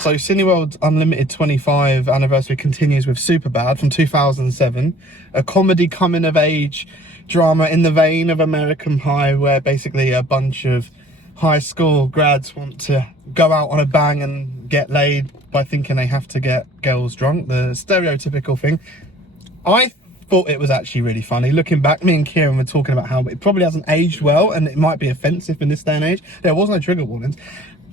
So Cineworld's Unlimited 25 anniversary continues with Superbad from 2007, a comedy coming of age drama in the vein of American Pie, where basically a bunch of high school grads want to go out on a bang and get laid by thinking they have to get girls drunk, the stereotypical thing. I thought it was actually really funny. Looking back, me and Kieran were talking about how it probably hasn't aged well and it might be offensive in this day and age. There was no trigger warnings.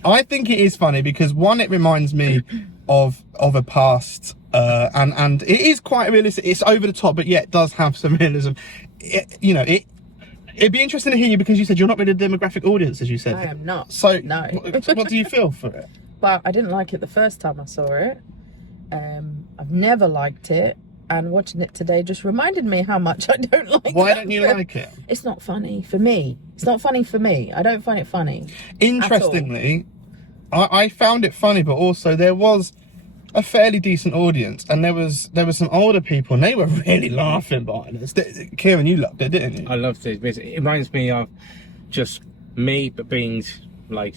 I think it is funny because, one, it reminds me of a past, and it is quite realistic. It's over the top, but yet it does have some realism. It'd be interesting to hear you, because you said you're not really a demographic audience, as you said. I am not. So, no. What do you feel for it? Well, I didn't like it the first time I saw it. I've never liked it, and watching it today just reminded me how much I don't like it. Why don't you like it? It's not funny for me. It's not funny for me. I don't find it funny. Interestingly, I found it funny, but also there was a fairly decent audience, and there was some older people, and they were really laughing behind us. Kieran, you loved it, didn't you? I loved it. It reminds me of just me, but being like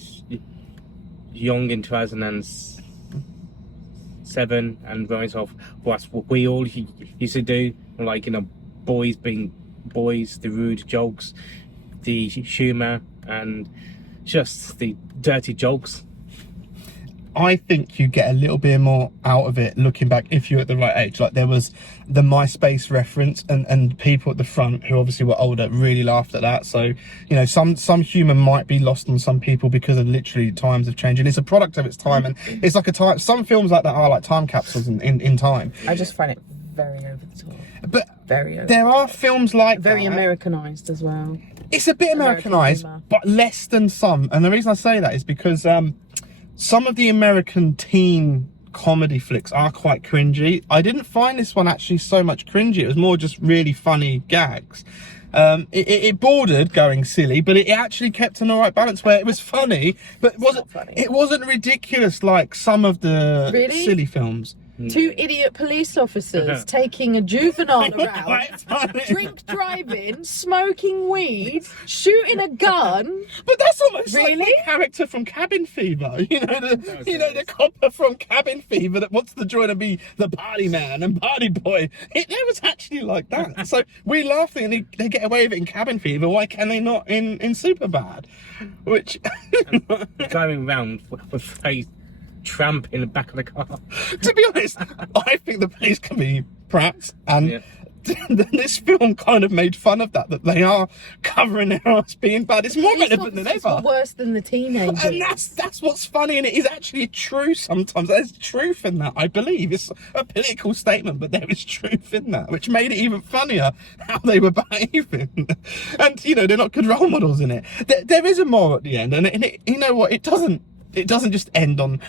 young in 2007, and reminds of what we all used to do, like, you know, boys being boys, the rude jokes, the humour, and just the dirty jokes. I think you get a little bit more out of it looking back if you're at the right age. Like, there was the MySpace reference, and people at the front who obviously were older really laughed at that. So, you know, some humour might be lost on some people because of literally times have changed, and it's a product of its time, and it's like a time. Some films like that are like time capsules in time. I just find it very over the top. But very over there are films like very that. Americanized as well. It's a bit Americanized, but less than some. And the reason I say that is because some of the American teen comedy flicks are quite cringy. I didn't find this one actually so much cringy. It was more just really funny gags. It bordered going silly, but it actually kept an alright balance where it was funny, but it wasn't ridiculous like some of the silly films. Two idiot police officers taking a juvenile around, drink driving, smoking weed, shooting a gun. But that's almost really like the character from Cabin Fever. You know, the copper from Cabin Fever that wants to join and be the party man and party boy. It was actually like that. So we laughing, and they get away with it in Cabin Fever. Why can they not in Superbad? Which driving around with a tramp in the back of the car. To be honest, I think the police can be prats, and this film kind of made fun of that they are covering their ass being bad. It's more relevant than ever. Worse than the teenagers. And that's what's funny, and it is actually true sometimes. There's truth in that, I believe. It's a political statement, but there is truth in that, which made it even funnier how they were behaving. And, you know, they're not good role models in it. There is a moral at the end, and it, you know what, it doesn't just end on,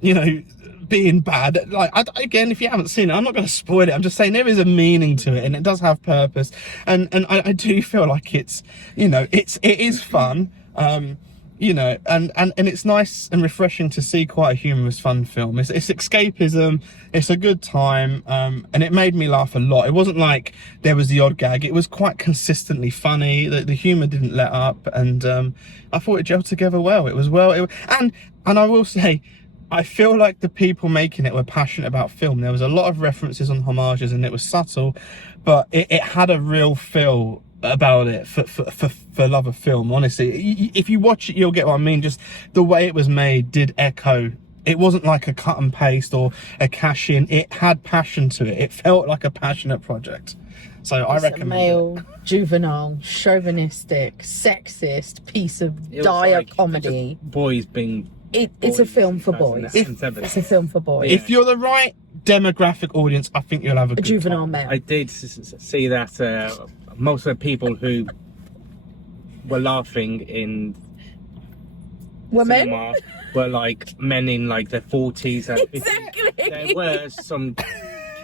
you know, being bad. Like, again, if you haven't seen it, I'm not going to spoil it. I'm just saying there is a meaning to it, and it does have purpose. And I do feel like it's, you know, it is fun. You know, and it's nice and refreshing to see quite a humorous, fun film. It's escapism. It's a good time, and it made me laugh a lot. It wasn't like there was the odd gag. It was quite consistently funny. The humour didn't let up, and I thought it gelled together well. It was and I will say, I feel like the people making it were passionate about film. There was a lot of references on homages, and it was subtle, but it had a real feel about it for love of film. Honestly, if you watch it, you'll get what I mean. Just the way it was made did echo. It wasn't like a cut and paste or a cash in. It had passion to it. It felt like a passionate project. So I recommend a male, juvenile, chauvinistic, sexist piece of dire comedy. Boys being it's a film for boys. It's a film for boys. If you're the right demographic audience, I think you'll have a good juvenile time. male. I did see that most of the people who were laughing in cinema were like men in like their 40s and 50s. Exactly. There were some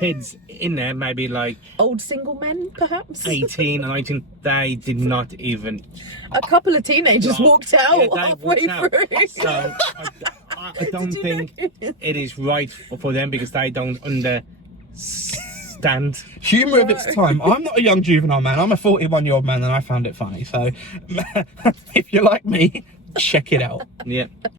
kids in there, maybe like old single men, perhaps 18 and 19. They did not even. A couple of teenagers walked out halfway through. So I don't think it is right for them, because they don't understand humour of its time. I'm not a young juvenile man. I'm a 41-year-old man, and I found it funny. So if you're like me, check it out. Yeah.